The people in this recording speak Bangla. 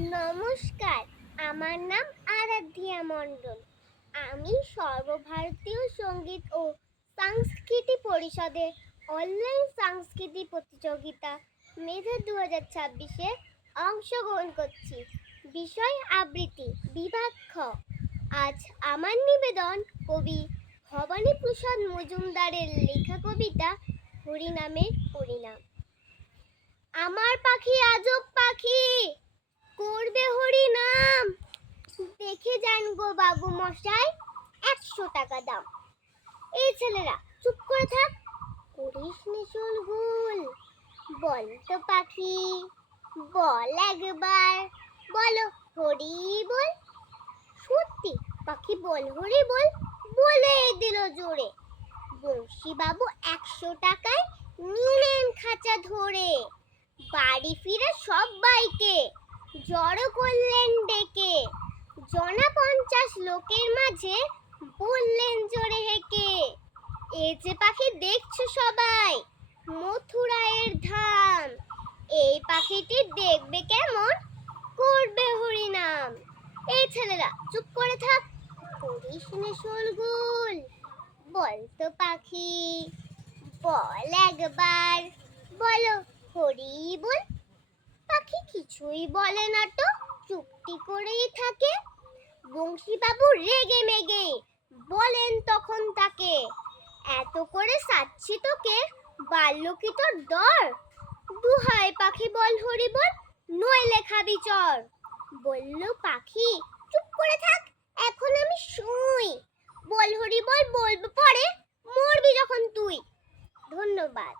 নমস্কার, আমার নাম আরাধ্যা মণ্ডল। আমি সর্বভারতীয় সঙ্গীত ও সাংস্কৃতিক পরিষদের অনলাইন সাংস্কৃতিক প্রতিযোগিতা মেধা 2026-এ অংশগ্রহণ করছি। বিষয় আবৃত্তি, বিভাগ খ। আজ আমার নিবেদন কবি ভবানীপ্রসাদ মজুমদারের লেখা কবিতা হরিনামের পরিণাম। আমার পাখি আজব পাখি, করবে হরিনাম, দেখে যান গো বাবু মশাই, 100 টাকা দাম। এই ছেলেরা চুপ করে থাক, করিস নে শোলগোল। বল তো পাখি, বল একবার, বলো হরি বল। সত্যি পাখি বল হরি বল, বলে দিল জোরে। বংশী বাবু 100 টাকায় নিলেন খাঁচা ধরে। বাড়ি ফিরে সবাইকে জড়ো করলেন ডেকে। জনা 50 লোকের মাঝে বললেন জোরে হেঁকে, এ যে পাখি দেখছো সবাই, মথুরায়ের ধাম। এই পাখিটি দেখবে কেমন, করবে হরিনাম। এই ছেলেরা চুপ করে থাক, করিস নে শোলগোল। বল তো পাখি, বল একবার, বলো হরি বল। পাখি কিছুই বলে না তো, চুপটি করেই থাকে। বংশীবাবু রেগে মেগে বলেন তখন তাকে, এত করে সাচ্ছি তোকে, বাড়ল কি তোর দর? দুহাই পাখি বল হরি বল, নইলে খাবি চর। বলল পাখি চুপ করে থাক, এখন আমি শুই। বল হরি বল বলবো পরে, মরবি যখন তুই। ধন্যবাদ।